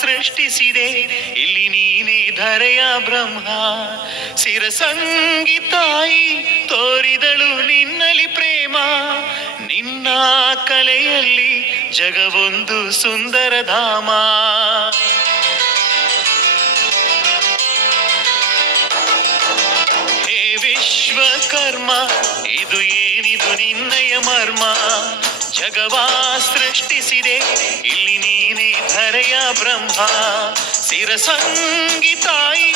ಸೃಷ್ಟಿಸಿದೆ ಇಲ್ಲಿ ನೀನೇ ಧರೆಯ ಬ್ರಹ್ಮ. ಶಿರಸಂಗಿ ತಾಯಿ ತೋರಿದಳು ನಿನ್ನಲ್ಲಿ ಪ್ರೇಮ. ನಿನ್ನ ಕಲೆಯಲ್ಲಿ ಜಗವೊಂದು ಸುಂದರ ಧಾಮ. ಹೇ ವಿಶ್ವಕರ್ಮ, ಇದು ಏನಿದು ನಿನ್ನಯ ಮರ್ಮ. ಜಗವಾ ಸೃಷ್ಟಿಸಿದೆ ಇಲ್ಲಿ ನೀನೇ ಧರೆಯ ಬ್ರಹ್ಮ. ಶಿರಸಂಗಿ ತಾಯಿ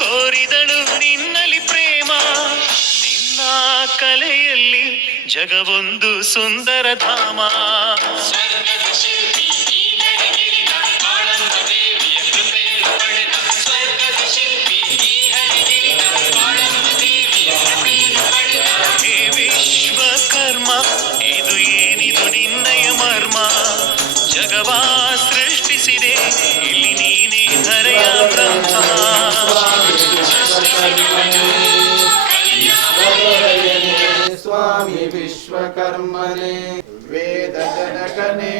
ತೋರಿದಳು ನಿನ್ನಲ್ಲಿ ಪ್ರೇಮ. ನಿನ್ನ ಕಲೆಯಲ್ಲಿ ಜಗವೊಂದು ಸುಂದರ ಧಾಮ. ಹೇ ವಿಶ್ವಕರ್ಮ, ಇದು ಏನಿದು ನಿನ್ನಯ ಮರ್ಮ. ಜಗವಾ ಸೃಷ್ಟಿಸಿದೆ ಇಲ್ಲಿ ನೀನೇ ಧರೆಯ ಬ್ರಹ್ಮ. ಸ್ವಾಮಿ ವಿಶ್ವಕರ್ಮನೇ ವೇದ ಜನಕನೇ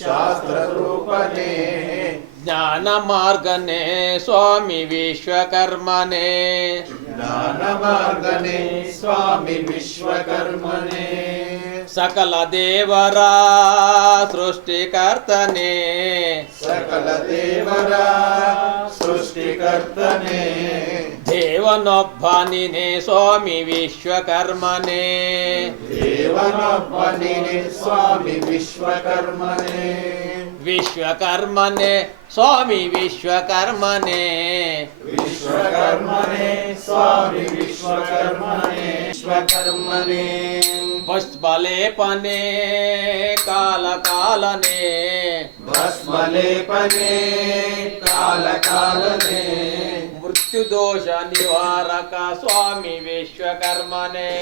ಶಾಸ್ತ್ರ ರೂಪನೇ ಜ್ಞಾನ ಮಾರ್ಗನೇ ಸ್ವಾಮಿ ವಿಶ್ವಕರ್ಮನೇ. ಜ್ಞಾನ ಮಾರ್ಗನೇ ಸ್ವಾಮಿ ವಿಶ್ವಕರ್ಮನೇ ಸಕಲ ದೇವರ ಸೃಷ್ಟಿಕರ್ತನೇ. ಸಕಲ ದೇವರ ಸೃಷ್ಟಿಕರ್ತನೇ ದೇವನೊಬ್ಬ ನೀನೇ ಸ್ವಾಮಿ ವಿಶ್ವಕರ್ಮನೇ. ದೇವನೊಬ್ಬ ನೀನೇ ಸ್ವಾಮಿ ವಿಶ್ವಕರ್ಮನೇ. ವಿಶ್ವಕರ್ಮನೇ ಸ್ವಾಮಿ ವಿಶ್ವಕರ್ಮನೇ. ವಿಶ್ವಕರ್ಮನೇ ಸ್ವಾಮಿ ವಿಶ್ವಕರ್ಮನೇ. ವಿಶ್ವಕರ್ಮನೇ ಭಸ್ಮಲೇಪನೇ ಕಾಲ ಕಾಲನೇ. ಭಸ್ಮಲೇಪನೇ ಕಾಲ ಕಾಲನೇ ಮೃತ್ಯುದೋಷ ನಿವಾರಕ ಸ್ವಾಮಿ ವಿಶ್ವಕರ್ಮನೇ.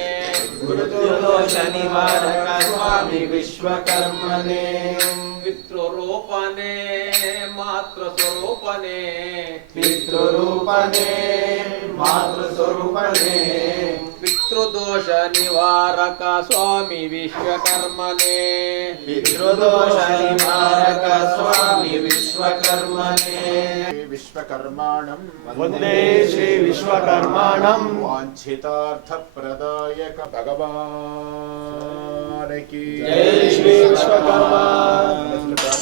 ಮೃತ್ಯುದೋಷ ನಿವಾರಕ ಸ್ವಾಮಿ ವಿಶ್ವಕರ್ಮನೇ. ಪಿತೃರೂಪನೇ ಮಾತೃ ಸ್ವರೂಪನೇ. ಪಿತೃರೂಪನೇ ಮಾತೃ ಸ್ವರೂಪನೇ. ಪಿತೃದೋಷ ನಿವಾರಕ ಸ್ವಾಮಿ ವಿಶ್ವಕರ್ಮನೇ. ಪಿತೃದೋಷ ನಿವಾರಕ ಸ್ವಾಮಿ ವಿಶ್ವಕರ್ಮನೇ. ವಿಶ್ವಕರ್ಮಾಣಂ ವಂದೇ ಶ್ರೀ ವಿಶ್ವಕರ್ಮಾಣಂ. ವಾಂಛಿತಾರ್ಥ ಪ್ರದಾಯಕ ಭಗವಾನ್ ಕಿ ಜೈ ಶ್ರೀ ವಿಶ್ವಕರ್ಮ.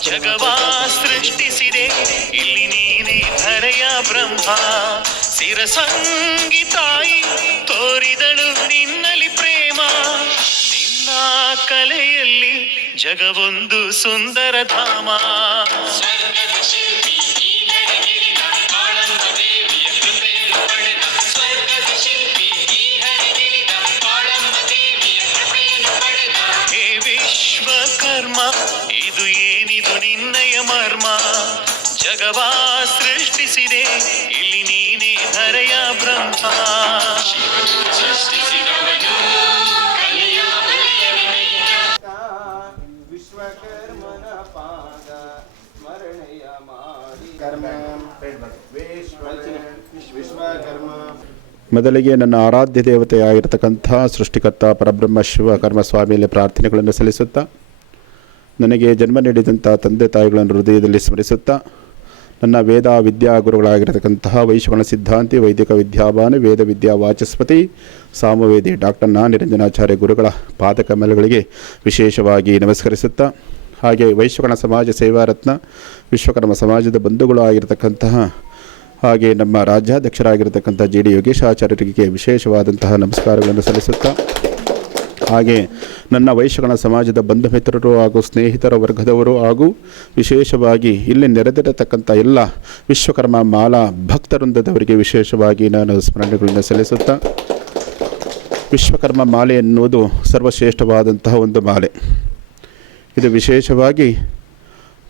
ಜಗವಾ ಸೃಷ್ಟಿಸಿದೆ ಇಲ್ಲಿ ನೀನೇ ಧರೆಯ ಬ್ರಹ್ಮ. ಶಿರಸಂಗಿ ತಾಯಿ ತೋರಿದಳು ನಿನ್ನಲ್ಲಿ ಪ್ರೇಮ. ನಿನ್ನ ಕಲೆಯಲ್ಲಿ ಜಗವೊಂದು ಸುಂದರ ಧಾಮ. ಹೇ ವಿಶ್ವಕರ್ಮ, ಇದು ಏನಿದು ನಿನ್ನಯ ಮರ್ಮ. ಜಗವಾ ಸೃಷ್ಟಿಸಿದೆ ಇಲ್ಲಿ ನೀನೇ ಧರೆಯ ಬ್ರಹ್ಮ. ವಿಶ್ವಕರ್ಮನ ಪಾದ ಸ್ಮರಣೆಯ ಮಾಡಿ ಕರ್ಮ ವಿಶ್ವಕರ್ಮ. ಮೊದಲಿಗೆ ನನ್ನ ಆರಾಧ್ಯ ದೇವತೆಯಾಗಿರತಕ್ಕಂಥ ಸೃಷ್ಟಿಕರ್ತ ಪರಬ್ರಹ್ಮ ಶಿವಕರ್ಮ ಸ್ವಾಮಿಯಲ್ಲಿ ಪ್ರಾರ್ಥನೆಗಳನ್ನು ಸಲ್ಲಿಸುತ್ತಾ, ನನಗೆ ಜನ್ಮ ನೀಡಿದಂಥ ತಂದೆ ತಾಯಿಗಳನ್ನು ಹೃದಯದಲ್ಲಿ ಸ್ಮರಿಸುತ್ತಾ, ನನ್ನ ವೇದ ವಿದ್ಯಾ ಗುರುಗಳಾಗಿರತಕ್ಕಂತಹ ವೈಶ್ವಗಣ ಸಿದ್ಧಾಂತಿ ವೈದಿಕ ವಿದ್ಯಾಭಾನು ವೇದ ವಿದ್ಯಾ ವಾಚಸ್ಪತಿ ಸಾಮವೇದಿ ಡಾಕ್ಟರ್ ನಿರಂಜನಾಚಾರ್ಯ ಗುರುಗಳ ಪಾದಕಮಲಗಳಿಗೆ ವಿಶೇಷವಾಗಿ ನಮಸ್ಕರಿಸುತ್ತಾ, ಹಾಗೆ ವೈಶ್ವಗಣ ಸಮಾಜ ಸೇವಾರತ್ನ ವಿಶ್ವಕರ್ಮ ಸಮಾಜದ ಬಂಧುಗಳು ಆಗಿರತಕ್ಕಂತಹ ಹಾಗೆ ನಮ್ಮ ರಾಜ್ಯಾಧ್ಯಕ್ಷರಾಗಿರತಕ್ಕಂಥ ಜಿ ಡಿ ಯೋಗೇಶಾಚಾರ್ಯರಿಗೆ ವಿಶೇಷವಾದಂತಹ ನಮಸ್ಕಾರಗಳನ್ನು ಸಲ್ಲಿಸುತ್ತಾ, ಹಾಗೆ ನನ್ನ ವೈಶ್ಯಗಣ ಸಮಾಜದ ಬಂಧು ಮಿತ್ರರು ಹಾಗೂ ಸ್ನೇಹಿತರ ವರ್ಗದವರು ಹಾಗೂ ವಿಶೇಷವಾಗಿ ಇಲ್ಲಿ ನೆರೆದಿರತಕ್ಕಂಥ ಎಲ್ಲ ವಿಶ್ವಕರ್ಮ ಮಾಲಾ ಭಕ್ತವೃಂದದವರಿಗೆ ವಿಶೇಷವಾಗಿ ನಾನು ಸ್ಮರಣೆಗಳನ್ನು ಸಲ್ಲಿಸುತ್ತಾ, ವಿಶ್ವಕರ್ಮ ಮಾಲೆ ಎನ್ನುವುದು ಸರ್ವಶ್ರೇಷ್ಠವಾದಂತಹ ಒಂದು ಮಾಲೆ. ಇದು ವಿಶೇಷವಾಗಿ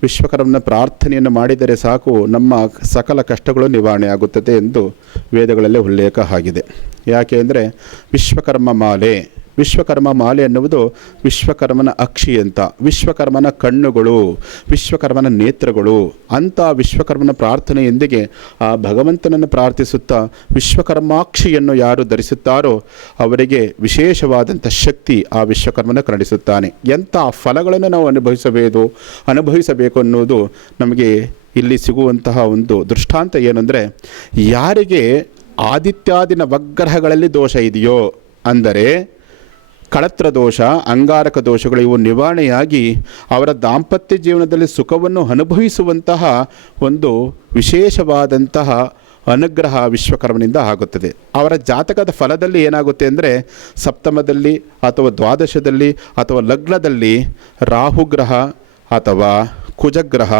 ವಿಶ್ವಕರ್ಮನ ಪ್ರಾರ್ಥನೆಯನ್ನು ಮಾಡಿದರೆ ಸಾಕು ನಮ್ಮ ಸಕಲ ಕಷ್ಟಗಳು ನಿವಾರಣೆ ಆಗುತ್ತದೆ ಎಂದು ವೇದಗಳಲ್ಲಿ ಉಲ್ಲೇಖ ಆಗಿದೆ. ಯಾಕೆ ಅಂದರೆ ವಿಶ್ವಕರ್ಮ ಮಾಲೆ ಎನ್ನುವುದು ವಿಶ್ವಕರ್ಮನ ಅಕ್ಷಿ ಅಂತ, ವಿಶ್ವಕರ್ಮನ ಕಣ್ಣುಗಳು, ವಿಶ್ವಕರ್ಮನ ನೇತ್ರಗಳು ಅಂತ ವಿಶ್ವಕರ್ಮನ ಪ್ರಾರ್ಥನೆಯೊಂದಿಗೆ ಆ ಭಗವಂತನನ್ನು ಪ್ರಾರ್ಥಿಸುತ್ತಾ ವಿಶ್ವಕರ್ಮಾಕ್ಷಿಯನ್ನು ಯಾರು ಧರಿಸುತ್ತಾರೋ ಅವರಿಗೆ ವಿಶೇಷವಾದಂಥ ಶಕ್ತಿ ಆ ವಿಶ್ವಕರ್ಮನ ಕರುಣಿಸುತ್ತಾನೆ. ಎಂಥ ಫಲಗಳನ್ನು ನಾವು ಅನುಭವಿಸಬೇಕು ಅನ್ನುವುದು ನಮಗೆ ಇಲ್ಲಿ ಸಿಗುವಂತಹ ಒಂದು ದೃಷ್ಟಾಂತ ಏನಂದರೆ, ಯಾರಿಗೆ ಆದಿತ್ಯಾದಿ ನವಗ್ರಹಗಳಲ್ಲಿ ದೋಷ ಇದೆಯೋ, ಅಂದರೆ ಕಳತ್ರ ದೋಷ, ಅಂಗಾರಕ ದೋಷಗಳು ಇವು ನಿವಾರಣೆಯಾಗಿ ಅವರ ದಾಂಪತ್ಯ ಜೀವನದಲ್ಲಿ ಸುಖವನ್ನು ಅನುಭವಿಸುವಂತಹ ಒಂದು ವಿಶೇಷವಾದಂತಹ ಅನುಗ್ರಹ ವಿಶ್ವಕರ್ಮನಿಂದ ಆಗುತ್ತದೆ. ಅವರ ಜಾತಕದ ಫಲದಲ್ಲಿ ಏನಾಗುತ್ತೆ ಅಂದರೆ, ಸಪ್ತಮದಲ್ಲಿ ಅಥವಾ ದ್ವಾದಶದಲ್ಲಿ ಅಥವಾ ಲಗ್ನದಲ್ಲಿ ರಾಹುಗ್ರಹ ಅಥವಾ ಕುಜಗ್ರಹ,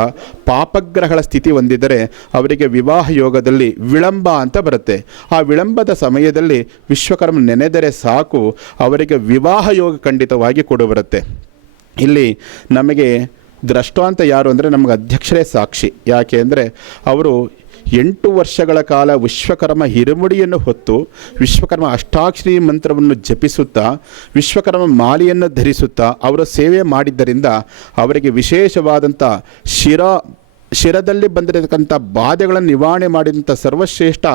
ಪಾಪಗ್ರಹಗಳ ಸ್ಥಿತಿ ಹೊಂದಿದರೆ ಅವರಿಗೆ ವಿವಾಹ ಯೋಗದಲ್ಲಿ ವಿಳಂಬ ಅಂತ ಬರುತ್ತೆ. ಆ ವಿಳಂಬದ ಸಮಯದಲ್ಲಿ ವಿಶ್ವಕರ್ಮ ನೆನೆದರೆ ಸಾಕು, ಅವರಿಗೆ ವಿವಾಹ ಯೋಗ ಖಂಡಿತವಾಗಿ ಕೂಡ ಬರುತ್ತೆ. ಇಲ್ಲಿ ನಮಗೆ ದೃಷ್ಟಾಂತ ಯಾರು ಅಂದರೆ ನಮಗೆ ಅಧ್ಯಕ್ಷರೇ ಸಾಕ್ಷಿ. ಯಾಕೆ ಅಂದರೆ ಅವರು 8 ವರ್ಷಗಳ ಕಾಲ ವಿಶ್ವಕರ್ಮ ಹಿರುಮುಡಿಯನ್ನು ಹೊತ್ತು ವಿಶ್ವಕರ್ಮ ಅಷ್ಟಾಕ್ಷರಿ ಮಂತ್ರವನ್ನು ಜಪಿಸುತ್ತಾ ವಿಶ್ವಕರ್ಮ ಮಾಲೆಯನ್ನು ಧರಿಸುತ್ತಾ ಅವರು ಸೇವೆ ಮಾಡಿದ್ದರಿಂದ ಅವರಿಗೆ ವಿಶೇಷವಾದಂಥ ಶಿರದಲ್ಲಿ ಬಂದಿರತಕ್ಕಂಥ ಬಾಧೆಗಳನ್ನು ನಿವಾರಣೆ ಮಾಡಿದಂಥ ಸರ್ವಶ್ರೇಷ್ಠ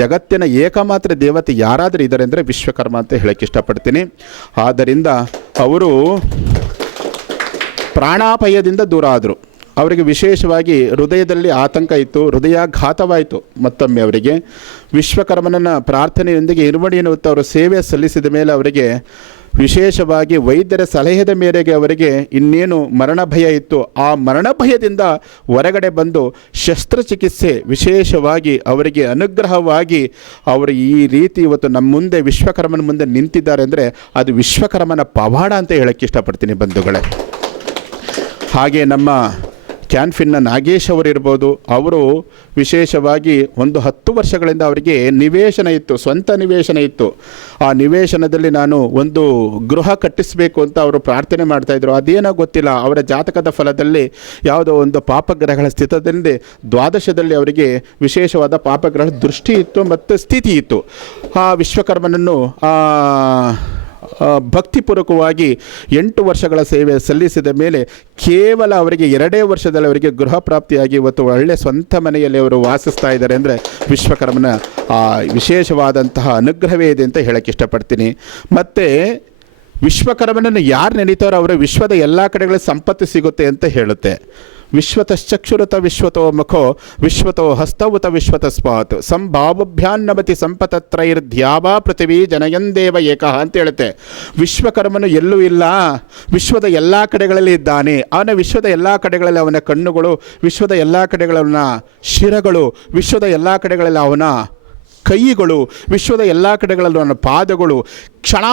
ಜಗತ್ತಿನ ಏಕಮಾತ್ರ ದೇವತೆ ಯಾರಾದರೂ ಇದ್ದಾರೆ ಅಂದರೆ ವಿಶ್ವಕರ್ಮ ಅಂತ ಹೇಳಕ್ಕೆ ಇಷ್ಟಪಡ್ತೀನಿ. ಆದ್ದರಿಂದ ಅವರು ಪ್ರಾಣಾಪಾಯದಿಂದ ದೂರ ಆದರು. ಅವರಿಗೆ ವಿಶೇಷವಾಗಿ ಹೃದಯದಲ್ಲಿ ಆತಂಕ ಇತ್ತು, ಹೃದಯಾಘಾತವಾಯಿತು. ಮತ್ತೊಮ್ಮೆ ಅವರಿಗೆ ವಿಶ್ವಕರ್ಮನ ಪ್ರಾರ್ಥನೆಯೊಂದಿಗೆ ಇರುಮಡಿಯನ್ನು ಹೊತ್ತು ಅವರು ಸೇವೆ ಸಲ್ಲಿಸಿದ ಮೇಲೆ ಅವರಿಗೆ ವಿಶೇಷವಾಗಿ ವೈದ್ಯರ ಸಲಹೆಯ ಮೇರೆಗೆ ಅವರಿಗೆ ಇನ್ನೇನು ಮರಣ ಭಯ ಇತ್ತು. ಆ ಮರಣ ಭಯದಿಂದ ಹೊರಗಡೆ ಬಂದು ಶಸ್ತ್ರಚಿಕಿತ್ಸೆ ವಿಶೇಷವಾಗಿ ಅವರಿಗೆ ಅನುಗ್ರಹವಾಗಿ ಅವರು ಈ ರೀತಿ ಇವತ್ತು ನಮ್ಮ ಮುಂದೆ ವಿಶ್ವಕರ್ಮನ ಮುಂದೆ ನಿಂತಿದ್ದಾರೆ ಅಂದರೆ ಅದು ವಿಶ್ವಕರ್ಮನ ಪವಾಡ ಅಂತ ಹೇಳಕ್ಕೆ ಇಷ್ಟಪಡ್ತೀನಿ ಬಂಧುಗಳೇ. ಹಾಗೆ ನಮ್ಮ ಕ್ಯಾನ್ಫಿನ್ನ ನಾಗೇಶ್ ಅವರಿರ್ಬೋದು, ಅವರು ವಿಶೇಷವಾಗಿ ಒಂದು 10 ವರ್ಷಗಳಿಂದ ಅವರಿಗೆ ನಿವೇಶನ ಇತ್ತು, ಸ್ವಂತ ನಿವೇಶನ ಇತ್ತು. ಆ ನಿವೇಶನದಲ್ಲಿ ನಾನು ಒಂದು ಗೃಹ ಕಟ್ಟಿಸಬೇಕು ಅಂತ ಅವರು ಪ್ರಾರ್ಥನೆ ಮಾಡ್ತಾಯಿದ್ರು. ಅದೇನೋ ಗೊತ್ತಿಲ್ಲ, ಅವರ ಜಾತಕದ ಫಲದಲ್ಲಿ ಯಾವುದೋ ಒಂದು ಪಾಪಗ್ರಹಗಳ ಸ್ಥಿತದಲ್ಲಿ ದ್ವಾದಶದಲ್ಲಿ ಅವರಿಗೆ ವಿಶೇಷವಾದ ಪಾಪಗ್ರಹಗಳ ದೃಷ್ಟಿ ಇತ್ತು ಮತ್ತು ಸ್ಥಿತಿ ಇತ್ತು. ಆ ವಿಶ್ವಕರ್ಮನನ್ನು ಭಕ್ತಿಪೂರ್ವಕವಾಗಿ 8 ವರ್ಷಗಳ ಸೇವೆ ಸಲ್ಲಿಸಿದ ಮೇಲೆ ಕೇವಲ ಅವರಿಗೆ 2 ವರ್ಷದಲ್ಲಿ ಅವರಿಗೆ ಗೃಹ ಪ್ರಾಪ್ತಿಯಾಗಿ ಇವತ್ತು ಒಳ್ಳೆಯ ಸ್ವಂತ ಮನೆಯಲ್ಲಿ ಅವರು ವಾಸಿಸ್ತಾ ಇದ್ದಾರೆ ಅಂದರೆ ವಿಶ್ವಕರ್ಮನ ವಿಶೇಷವಾದಂತಹ ಅನುಗ್ರಹವೇ ಇದೆ ಅಂತ ಹೇಳಕ್ಕೆ ಇಷ್ಟಪಡ್ತೀನಿ. ಮತ್ತು ವಿಶ್ವಕರ್ಮನನ್ನು ಯಾರು ನೆನೀತಾರೋ ಅವರ ವಿಶ್ವದ ಎಲ್ಲ ಕಡೆಗಳಲ್ಲಿ ಸಂಪತ್ತು ಸಿಗುತ್ತೆ ಅಂತ ಹೇಳುತ್ತೆ. ವಿಶ್ವತಶ್ಚಕ್ಷುರತ ವಿಶ್ವತೋ ಮುಖೋ ವಿಶ್ವತೋ ಹಸ್ತವುತ ವಿಶ್ವತಸ್ಮಾತ್ ಸಂಭಾವಭ್ಯಾನ್ನಮತಿ ಸಂಪತತ್ರೈರ್ಧ್ಯಾವಾ ಪೃಥಿವೀ ಜನಯಂದೇವ ಏಕಃ ಅಂತ ಹೇಳುತ್ತೆ. ವಿಶ್ವಕರ್ಮನು ಎಲ್ಲೂ ಇಲ್ಲ, ವಿಶ್ವದ ಎಲ್ಲ ಕಡೆಗಳಲ್ಲಿ ಇದ್ದಾನೆ. ಅವನ ವಿಶ್ವದ ಎಲ್ಲ ಕಡೆಗಳಲ್ಲಿ ಅವನ ಕಣ್ಣುಗಳು, ವಿಶ್ವದ ಎಲ್ಲ ಕಡೆಗಳವನ ಶಿರಗಳು, ವಿಶ್ವದ ಎಲ್ಲ ಕಡೆಗಳಲ್ಲಿ ಅವನ ಕೈಗಳು, ವಿಶ್ವದ ಎಲ್ಲ ಕಡೆಗಳಲ್ಲೂ ಅವನ ಪಾದಗಳು. ಕ್ಷಣ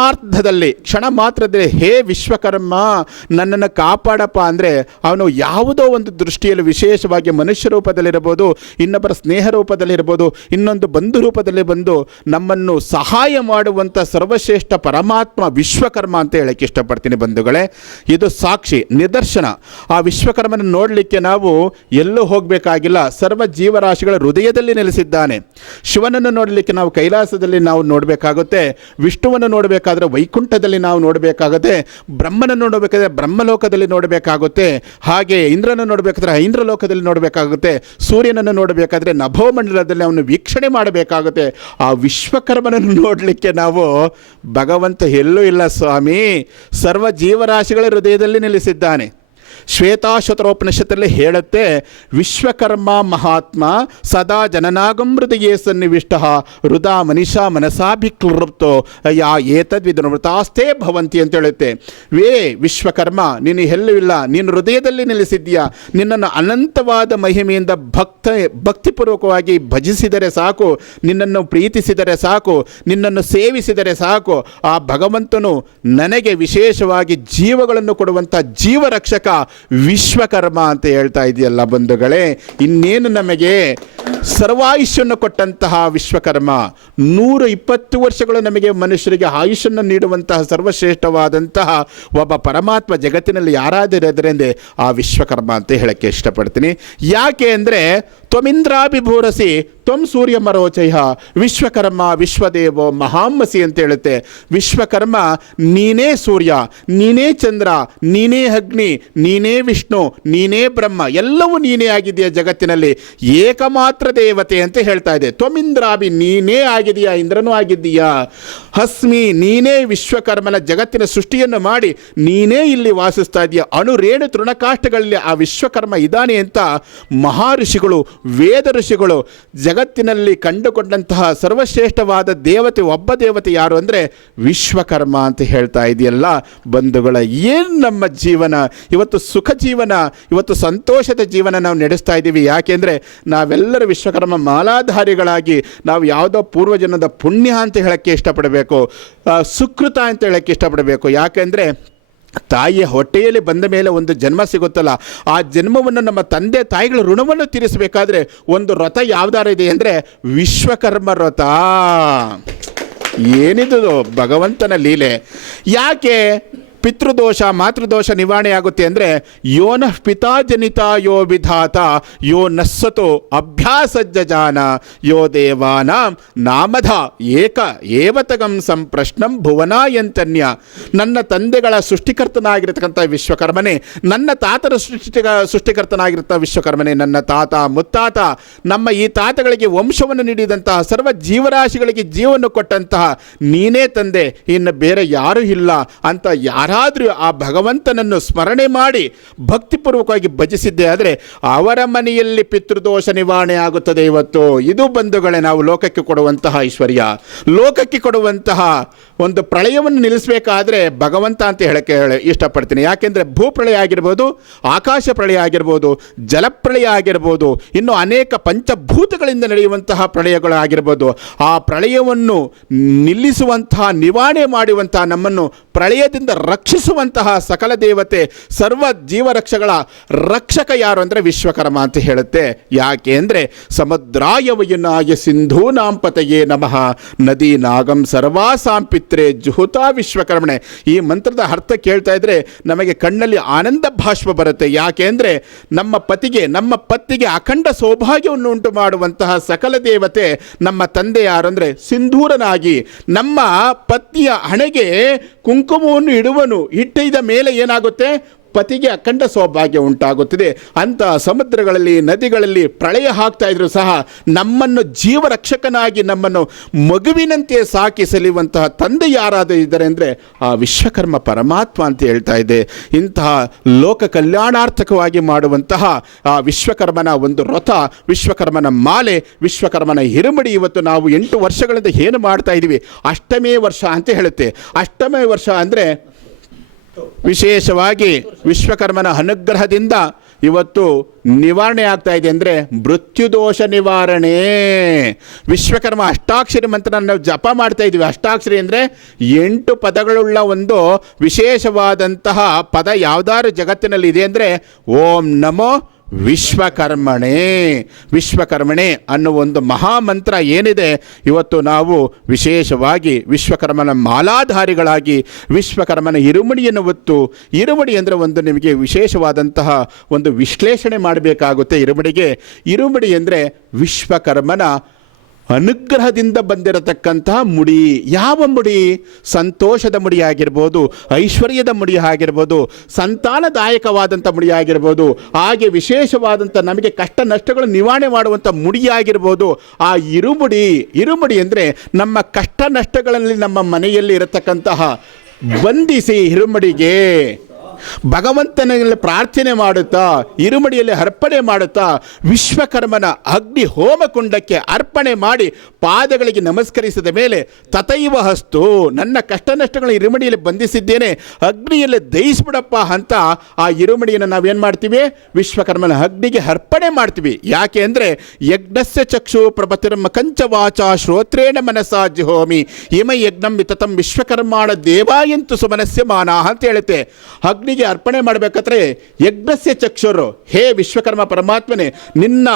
ಮಾತ್ರದಲ್ಲಿ ಹೇ ವಿಶ್ವಕರ್ಮ ನನ್ನನ್ನು ಕಾಪಾಡಪ್ಪ ಅಂದರೆ ಅವನು ಯಾವುದೋ ಒಂದು ದೃಷ್ಟಿಯಲ್ಲಿ ವಿಶೇಷವಾಗಿ ಮನುಷ್ಯ ರೂಪದಲ್ಲಿರ್ಬೋದು, ಇನ್ನೊಬ್ಬರ ಸ್ನೇಹ ರೂಪದಲ್ಲಿರ್ಬೋದು, ಇನ್ನೊಂದು ಬಂಧು ರೂಪದಲ್ಲಿ ಬಂದು ನಮ್ಮನ್ನು ಸಹಾಯ ಮಾಡುವಂಥ ಸರ್ವಶ್ರೇಷ್ಠ ಪರಮಾತ್ಮ ವಿಶ್ವಕರ್ಮ ಅಂತ ಹೇಳಕ್ಕೆ ಇಷ್ಟಪಡ್ತೀನಿ ಬಂಧುಗಳೇ. ಇದು ಸಾಕ್ಷಿ, ನಿದರ್ಶನ. ಆ ವಿಶ್ವಕರ್ಮನ ನೋಡಲಿಕ್ಕೆ ನಾವು ಎಲ್ಲೂ ಹೋಗಬೇಕಾಗಿಲ್ಲ, ಸರ್ವ ಜೀವರಾಶಿಗಳ ಹೃದಯದಲ್ಲಿ ನೆಲೆಸಿದ್ದಾನೆ. ಶಿವನನ್ನು ನೋಡಲಿಕ್ಕೆ ನಾವು ಕೈಲಾಸದಲ್ಲಿ ನಾವು ನೋಡಬೇಕಾಗುತ್ತೆ, ವಿಷ್ಣುವನ್ನು ನೋಡಬೇಕಾದ್ರೆ ವೈಕುಂಠದಲ್ಲಿ ನಾವು ನೋಡಬೇಕಾಗುತ್ತೆ, ಬ್ರಹ್ಮನನ್ನು ನೋಡಬೇಕಾದ್ರೆ ಬ್ರಹ್ಮಲೋಕದಲ್ಲಿ ನೋಡಬೇಕಾಗುತ್ತೆ, ಹಾಗೆ ಇಂದ್ರನ ನೋಡಬೇಕಾದ್ರೆ ಇಂದ್ರಲೋಕದಲ್ಲಿ ನೋಡಬೇಕಾಗುತ್ತೆ, ಸೂರ್ಯನನ್ನು ನೋಡಬೇಕಾದ್ರೆ ನಭೋಮಂಡಲದಲ್ಲಿ ಅವನು ವೀಕ್ಷಣೆ ಮಾಡಬೇಕಾಗುತ್ತೆ. ಆ ವಿಶ್ವಕರ್ಮನನ್ನು ನೋಡಲಿಕ್ಕೆ ನಾವು ಭಗವಂತ ಎಲ್ಲೂ ಇಲ್ಲ ಸ್ವಾಮಿ, ಸರ್ವ ಜೀವರಾಶಿಗಳ ಹೃದಯದಲ್ಲಿ ನೆಲೆಸಿದ್ದಾನೆ. ಶ್ವೇತಾಶ್ವತರೋಪನಿಷತ್ತಲ್ಲಿ ಹೇಳುತ್ತೆ, ವಿಶ್ವಕರ್ಮ ಮಹಾತ್ಮ ಸದಾ ಜನನಾಗಂ ಹೃದಯೇ ಸನ್ನಿವಿಷ್ಟ ಹೃದಾ ಮನಿಷಾ ಮನಸಾಭಿಕ್ಲೃಪ್ತೋ ಯಾ ಏತದ್ವಿಧೃತಾಸ್ಥೇ ಭವಂತಿ ಅಂತ ಹೇಳುತ್ತೆ. ವಿಶ್ವಕರ್ಮ ನೀನು ಎಲ್ಲೂ ಇಲ್ಲ, ನೀನು ಹೃದಯದಲ್ಲಿ ನೆಲೆಸಿದ್ದೀಯಾ. ನಿನ್ನನ್ನು ಅನಂತವಾದ ಮಹಿಮೆಯಿಂದ ಭಕ್ತಿಪೂರ್ವಕವಾಗಿ ಭಜಿಸಿದರೆ ಸಾಕು, ನಿನ್ನನ್ನು ಪ್ರೀತಿಸಿದರೆ ಸಾಕು, ನಿನ್ನನ್ನು ಸೇವಿಸಿದರೆ ಸಾಕು, ಆ ಭಗವಂತನು ನನಗೆ ವಿಶೇಷವಾಗಿ ಜೀವಗಳನ್ನು ಕೊಡುವಂಥ ಜೀವರಕ್ಷಕ ವಿಶ್ವಕರ್ಮ ಅಂತ ಹೇಳ್ತಾ ಇದೆಯಲ್ಲ ಬಂಧುಗಳೇ. ಇನ್ನೇನು ನಮಗೆ ಸರ್ವಾಯುಷ್ಯನ್ನು ಕೊಟ್ಟಂತಹ ವಿಶ್ವಕರ್ಮ, 120 ವರ್ಷಗಳು ನಮಗೆ ಮನುಷ್ಯರಿಗೆ ಆಯುಷನ್ನು ನೀಡುವಂತಹ ಸರ್ವಶ್ರೇಷ್ಠವಾದಂತಹ ಒಬ್ಬ ಪರಮಾತ್ಮ ಜಗತ್ತಿನಲ್ಲಿ ಯಾರಾದಿರೋದ್ರೆಂದೇ ಆ ವಿಶ್ವಕರ್ಮ ಅಂತ ಹೇಳಕ್ಕೆ ಇಷ್ಟಪಡ್ತೀನಿ. ಯಾಕೆ ಅಂದರೆ ತ್ವಮಿಂದ್ರಾಭಿಭೂರಸಿ ತ್ವಂ ಸೂರ್ಯ ಮರೋಚಯ ವಿಶ್ವಕರ್ಮ ವಿಶ್ವದೇವೋ ಮಹಾಂಬಸಿ ಅಂತ ಹೇಳುತ್ತೆ. ವಿಶ್ವಕರ್ಮ ನೀನೇ ಸೂರ್ಯ, ನೀನೇ ಚಂದ್ರ, ನೀನೇ ಅಗ್ನಿ, ನೀನೇ ವಿಷ್ಣು, ನೀನೇ ಬ್ರಹ್ಮ, ಎಲ್ಲವೂ ನೀನೇ ಆಗಿದೆಯಾ ಜಗತ್ತಿನಲ್ಲಿ. ಏಕಮಾತ್ರ ಇಂದ್ರದೇವತೆ ಅಂತ ಹೇಳ್ತಾ ಇದೆ. ತ್ವಮಿಂದ್ರಾಭಿ, ನೀನೇ ಆಗಿದೆಯಾ, ಇಂದ್ರನೂ ಆಗಿದ್ದೀಯಾ. ಹಸ್ಮಿ, ನೀನೇ ವಿಶ್ವಕರ್ಮನ ಜಗತ್ತಿನ ಸೃಷ್ಟಿಯನ್ನು ಮಾಡಿ ನೀನೇ ಇಲ್ಲಿ ವಾಸಿಸ್ತಾ ಇದೆಯಾ. ಅಣುರೇಣು ತೃಣಕಾಷ್ಟಗಳಲ್ಲಿ ಆ ವಿಶ್ವಕರ್ಮ ಇದ್ದಾನೆ ಅಂತ ಮಹಾಋಷಿಗಳು, ವೇದ ಋಷಿಗಳು ಜಗತ್ತಿನಲ್ಲಿ ಕಂಡುಕೊಂಡಂತಹ ಸರ್ವಶ್ರೇಷ್ಠವಾದ ದೇವತೆ, ಒಬ್ಬ ದೇವತೆ ಯಾರು ಅಂದರೆ ವಿಶ್ವಕರ್ಮ ಅಂತ ಹೇಳ್ತಾ ಇದೆಯಲ್ಲ ಬಂಧುಗಳ. ಏನು ನಮ್ಮ ಜೀವನ ಇವತ್ತು, ಸುಖ ಜೀವನ, ಇವತ್ತು ಸಂತೋಷದ ಜೀವನ ನಾವು ನಡೆಸ್ತಾ ಇದ್ದೀವಿ. ಯಾಕೆಂದರೆ ನಾವೆಲ್ಲರೂ ವಿಶ್ವಕರ್ಮ ಮಾಲಾಧಾರಿಗಳಾಗಿ ನಾವು ಯಾವುದೋ ಪೂರ್ವಜನ್ಮದ ಪುಣ್ಯ ಅಂತ ಹೇಳೋಕ್ಕೆ ಇಷ್ಟಪಡಬೇಕು, ಸುಕೃತ ಅಂತ ಹೇಳೋಕ್ಕೆ ಇಷ್ಟಪಡಬೇಕು. ಯಾಕೆಂದರೆ ತಾಯಿಯ ಹೊಟ್ಟೆಯಲ್ಲಿ ಬಂದ ಮೇಲೆ ಒಂದು ಜನ್ಮ ಸಿಗುತ್ತಲ್ಲ, ಆ ಜನ್ಮವನ್ನು ನಮ್ಮ ತಂದೆ ತಾಯಿಗಳ ಋಣವನ್ನು ತೀರಿಸಬೇಕಾದ್ರೆ ಒಂದು ವ್ರತ ಯಾವ್ದಾರು ಇದೆ ಅಂದರೆ ವಿಶ್ವಕರ್ಮ ವ್ರತ. ಏನಿದು ಭಗವಂತನ ಲೀಲೆ. ಯಾಕೆ ಪಿತೃದೋಷ ಮಾತೃದೋಷ ನಿವಾರಣೆ ಆಗುತ್ತೆ ಅಂದರೆ ಯೋನ ಪಿತಾ ಜನಿತ ಯೋ ವಿಧಾತ ಯೋ ನಸ್ಸತೋ ಅಭ್ಯಾಸಜ್ಜಾನ ಯೋ ದೇವಾನಾಂ ನಾಮಧ ಏಕ ಏವತಗಂ ಸಂಪ್ರಶ್ನಂ ಭುವನಾಯಂತನ್ಯ. ನನ್ನ ತಂದೆಗಳ ಸೃಷ್ಟಿಕರ್ತನಾಗಿರ್ತಕ್ಕಂಥ ವಿಶ್ವಕರ್ಮನೇ, ನನ್ನ ತಾತರ ಸೃಷ್ಟಿಕರ್ತನಾಗಿರ್ತ ವಿಶ್ವಕರ್ಮನೇ, ನನ್ನ ತಾತ ಮುತ್ತಾತ, ನಮ್ಮ ಈ ತಾತಗಳಿಗೆ ವಂಶವನ್ನು ನೀಡಿದಂತಹ ಸರ್ವ ಜೀವರಾಶಿಗಳಿಗೆ ಜೀವವನ್ನು ಕೊಟ್ಟಂತಹ ನೀನೇ ತಂದೆ, ಇನ್ನು ಬೇರೆ ಯಾರೂ ಇಲ್ಲ ಅಂತ ಯಾರಾದರೂ ಆ ಭಗವಂತನನ್ನು ಸ್ಮರಣೆ ಮಾಡಿ ಭಕ್ತಿಪೂರ್ವಕವಾಗಿ ಭಜಿಸಿದ್ದೆ ಆದರೆ ಅವರ ಮನೆಯಲ್ಲಿ ಪಿತೃದೋಷ ನಿವಾರಣೆ ಆಗುತ್ತದೆ. ಇವತ್ತು ಇದು ಬಂಧುಗಳೇ ನಾವು ಲೋಕಕ್ಕೆ ಕೊಡುವಂತಹ ಐಶ್ವರ್ಯ, ಲೋಕಕ್ಕೆ ಕೊಡುವಂತಹ ಒಂದು ಪ್ರಳಯವನ್ನು ನಿಲ್ಲಿಸಬೇಕಾದ್ರೆ ಭಗವಂತ ಅಂತ ಹೇಳಕ್ಕೆ ಇಷ್ಟಪಡ್ತೀನಿ. ಯಾಕೆಂದರೆ ಭೂಪ್ರಳಯ ಆಗಿರ್ಬೋದು, ಆಕಾಶ ಪ್ರಳಯ ಆಗಿರ್ಬೋದು, ಜಲಪ್ರಳಯ ಆಗಿರ್ಬೋದು, ಇನ್ನು ಅನೇಕ ಪಂಚಭೂತಗಳಿಂದ ನಡೆಯುವಂತಹ ಪ್ರಳಯಗಳಾಗಿರ್ಬೋದು, ಆ ಪ್ರಳಯವನ್ನು ನಿಲ್ಲಿಸುವಂತಹ, ನಿವಾರಣೆ ಮಾಡುವಂತಹ, ನಮ್ಮನ್ನು ಪ್ರಳಯದಿಂದ ರಕ್ಷಿಸುವಂತಹ ಸಕಲ ದೇವತೆ, ಸರ್ವ ಜೀವರಕ್ಷಗಳ ರಕ್ಷಕ ಯಾರು ಅಂದರೆ ವಿಶ್ವಕರ್ಮ ಅಂತ ಹೇಳುತ್ತೆ. ಯಾಕೆ ಅಂದರೆ ಸಮುದ್ರಾಯ ವಯುನಾಯ ಸಿಂಧೂನಾಂ ಪತಯೇ ನಮಃ ನದಿ ನಾಗಂ ಸರ್ವಾಸಾಂ ಪಿತ್ರೆ ಜುಹುತಾ ವಿಶ್ವಕರ್ಮಣೆ. ಈ ಮಂತ್ರದ ಅರ್ಥ ಕೇಳ್ತಾ ಇದ್ರೆ ನಮಗೆ ಕಣ್ಣಲ್ಲಿ ಆನಂದ ಭಾಷ್ಪ ಬರುತ್ತೆ. ಯಾಕೆ ಅಂದರೆ ನಮ್ಮ ಪತಿಗೆ ಅಖಂಡ ಸೌಭಾಗ್ಯವನ್ನು ಉಂಟು ಮಾಡುವಂತಹ ಸಕಲ ದೇವತೆ ನಮ್ಮ ತಂದೆ ಯಾರು ಅಂದರೆ ಸಿಂಧೂರನಾಗಿ ನಮ್ಮ ಪತ್ನಿಯ ಹಣೆಗೆ ಕುಂಕುಮವನ್ನು ಇಡುವನು. ಇಟ್ಟಿದ ಮೇಲೆ ಏನಾಗುತ್ತೆ? ಪತಿಗೆ ಅಖಂಡ ಸೌಭಾಗ್ಯ ಉಂಟಾಗುತ್ತದೆ. ಅಂತ ಸಮುದ್ರಗಳಲ್ಲಿ, ನದಿಗಳಲ್ಲಿ ಪ್ರಳಯ ಹಾಕ್ತಾ ಇದ್ರು ಸಹ ನಮ್ಮನ್ನು ಜೀವರಕ್ಷಕನಾಗಿ, ನಮ್ಮನ್ನು ಮಗುವಿನಂತೆ ಸಾಕಿ ಸಲಿಯುವಂತಹ ತಂದೆ ಯಾರಾದರೂ ಇದ್ದಾರೆ ಅಂದರೆ ಆ ವಿಶ್ವಕರ್ಮ ಪರಮಾತ್ಮ ಅಂತ ಹೇಳ್ತಾ ಇದೆ. ಇಂತಹ ಲೋಕ ಕಲ್ಯಾಣಾರ್ಥಕವಾಗಿ ಮಾಡುವಂತಹ ಆ ವಿಶ್ವಕರ್ಮನ ಒಂದು ವ್ರತ, ವಿಶ್ವಕರ್ಮನ ಮಾಲೆ, ವಿಶ್ವಕರ್ಮನ ಹಿರುಮಡಿ ಇವತ್ತು ನಾವು 8 ವರ್ಷಗಳಿಂದ ಏನು ಮಾಡ್ತಾ ಇದ್ದೀವಿ, ಅಷ್ಟಮೇ ವರ್ಷ ಅಂತ ಹೇಳುತ್ತೆ. ಅಷ್ಟಮೇ ವರ್ಷ ಅಂದರೆ ವಿಶೇಷವಾಗಿ ವಿಶ್ವಕರ್ಮನ ಅನುಗ್ರಹದಿಂದ ಇವತ್ತು ನಿವಾರಣೆ ಆಗ್ತಾ ಇದೆ ಅಂದರೆ ಮೃತ್ಯುದೋಷ ನಿವಾರಣೆ. ವಿಶ್ವಕರ್ಮ ಅಷ್ಟಾಕ್ಷರಿ ಮಂತ್ರ ನಾವು ಜಪ ಮಾಡ್ತಾ ಇದ್ದೀವಿ. ಅಷ್ಟಾಕ್ಷರಿ ಅಂದರೆ 8 ಪದಗಳುಳ್ಳ ಒಂದು ವಿಶೇಷವಾದಂತಹ ಪದ ಯಾವ್ದಾದ್ರು ಜಗತ್ತಿನಲ್ಲಿ ಇದೆ ಅಂದರೆ ಓಂ ನಮೋ ವಿಶ್ವಕರ್ಮಣೆ ಅನ್ನೋ ಒಂದು ಮಹಾಮಂತ್ರ ಏನಿದೆ, ಇವತ್ತು ನಾವು ವಿಶೇಷವಾಗಿ ವಿಶ್ವಕರ್ಮನ ಮಾಲಾಧಾರಿಗಳಾಗಿ ವಿಶ್ವಕರ್ಮನ ಇರುಮಡಿಯನ್ನು ಹೊತ್ತು, ಇರುಮಡಿ ಅಂದರೆ ಒಂದು ನಿಮಗೆ ವಿಶೇಷವಾದಂತಹ ಒಂದು ವಿಶ್ಲೇಷಣೆ ಮಾಡಬೇಕಾಗುತ್ತೆ. ಇರುಮಡಿ ಅಂದರೆ ವಿಶ್ವಕರ್ಮನ ಅನುಗ್ರಹದಿಂದ ಬಂದಿರತಕ್ಕಂತಹ ಮುಡಿ. ಯಾವ ಮುಡಿ? ಸಂತೋಷದ ಮುಡಿ ಆಗಿರ್ಬೋದು, ಐಶ್ವರ್ಯದ ಮುಡಿ ಆಗಿರ್ಬೋದು, ಸಂತಾನದಾಯಕವಾದಂಥ ಮುಡಿ ಆಗಿರ್ಬೋದು, ಹಾಗೆ ವಿಶೇಷವಾದಂಥ ನಮಗೆ ಕಷ್ಟ ನಷ್ಟಗಳು ನಿವಾರಣೆ ಮಾಡುವಂಥ ಮುಡಿಯಾಗಿರ್ಬೋದು. ಆ ಇರುಮುಡಿ ಅಂದರೆ ನಮ್ಮ ಕಷ್ಟ ನಷ್ಟಗಳಲ್ಲಿ ನಮ್ಮ ಮನೆಯಲ್ಲಿ ಇರತಕ್ಕಂತಹ ಬಂಧಿಸಿ ಇರುಮಡಿಗೆ ಭಗವಂತನಲ್ಲಿ ಪ್ರಾರ್ಥನೆ ಮಾಡುತ್ತಾ, ಇರುಮಡಿಯಲ್ಲಿ ಅರ್ಪಣೆ ಮಾಡುತ್ತಾ, ವಿಶ್ವಕರ್ಮನ ಅಗ್ನಿ ಹೋಮಕುಂಡಕ್ಕೆ ಅರ್ಪಣೆ ಮಾಡಿ ಪಾದಗಳಿಗೆ ನಮಸ್ಕರಿಸಿದ ಮೇಲೆ ತಥೈವ ಹಸ್ತು, ನನ್ನ ಕಷ್ಟ ನಷ್ಟಗಳ ಇರುಮಡಿಯಲ್ಲಿ ಬಂಧಿಸಿದ್ದೇನೆ, ಅಗ್ನಿಯಲ್ಲಿ ದಹಿಸ್ಬಿಡಪ್ಪ ಅಂತ ಆ ಇರುಮಡಿಯನ್ನು ನಾವೇನು ಮಾಡ್ತೀವಿ? ವಿಶ್ವಕರ್ಮನ ಅಗ್ನಿಗೆ ಅರ್ಪಣೆ ಮಾಡ್ತೀವಿ. ಯಾಕೆ ಅಂದರೆ ಯಜ್ಞಸ್ಯ ಚಕ್ಷು ಪ್ರಭತಿರ್ಮ ಕಂಚವಾಚ ಶ್ರೋತ್ರೇಣ ಮನಸಾ ಜಿಹೋಮಿ ಇಮ ಯಜ್ಞಂ ವಿತತಂ ವಿಶ್ವಕರ್ಮಾಣ ದೇವಾಯಂತು ಸುಮನಸ್ಯ ಮಾನಃ ಅಂತ ಹೇಳುತ್ತೆ. ಅಗ್ನಿಗೆ ಅರ್ಪಣೆ ಮಾಡಬೇಕಾದ್ರೆ ಯಜ್ಞಸ್ಯ ಚಕ್ಷುರು, ಹೇ ವಿಶ್ವಕರ್ಮ ಪರಮಾತ್ಮನೇ, ನಿನ್ನ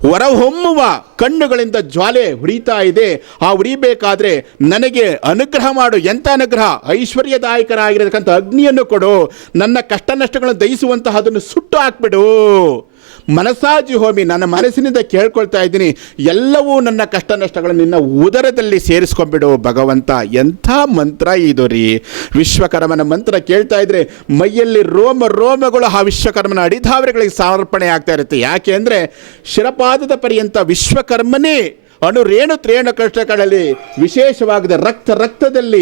ಹೊರಹೊಮ್ಮುವ ಕಣ್ಣುಗಳಿಂದ ಜ್ವಾಲೆ ಉರಿತಾ ಇದೆ. ಆ ಉರಿಬೇಕಾದ್ರೆ ನನಗೆ ಅನುಗ್ರಹ ಮಾಡು. ಎಂಥ ಅನುಗ್ರಹ? ಐಶ್ವರ್ಯದಾಯಕರಾಗಿರತಕ್ಕಂಥ ಅಗ್ನಿಯನ್ನು ಕೊಡು. ನನ್ನ ಕಷ್ಟ ನಷ್ಟಗಳನ್ನು ದಹಿಸುವಂತಹ ಅದನ್ನು ಸುಟ್ಟು ಹಾಕ್ಬಿಡು. ಮನಸಾಜಿ ಹೋಮಿ, ನನ್ನ ಮನಸ್ಸಿನಿಂದ ಕೇಳ್ಕೊಳ್ತಾ ಇದ್ದೀನಿ, ಎಲ್ಲವೂ ನನ್ನ ಕಷ್ಟ ನಷ್ಟಗಳನ್ನು ನಿನ್ನ ಉದರದಲ್ಲಿ ಸೇರಿಸ್ಕೊಂಡ್ಬಿಡು ಭಗವಂತ. ಎಂಥ ಮಂತ್ರ ಇದು ರೀ! ವಿಶ್ವಕರ್ಮನ ಮಂತ್ರ ಕೇಳ್ತಾ ಇದ್ರೆ ಮೈಯಲ್ಲಿ ರೋಮಗಳು ಆ ವಿಶ್ವಕರ್ಮನ ಅಡಿಧಾವರೆಗಳಿಗೆ ಸಮರ್ಪಣೆ ಆಗ್ತಾ ಇರುತ್ತೆ. ಯಾಕೆ ಅಂದರೆ ಶಿರಪಾದದ ಪರ್ಯಂತ ವಿಶ್ವಕರ್ಮನೇ ಅಣುರೇಣು ತ್ರೇಣು ಕಷ್ಟಗಳಲ್ಲಿ ವಿಶೇಷವಾಗಿದೆ, ರಕ್ತದಲ್ಲಿ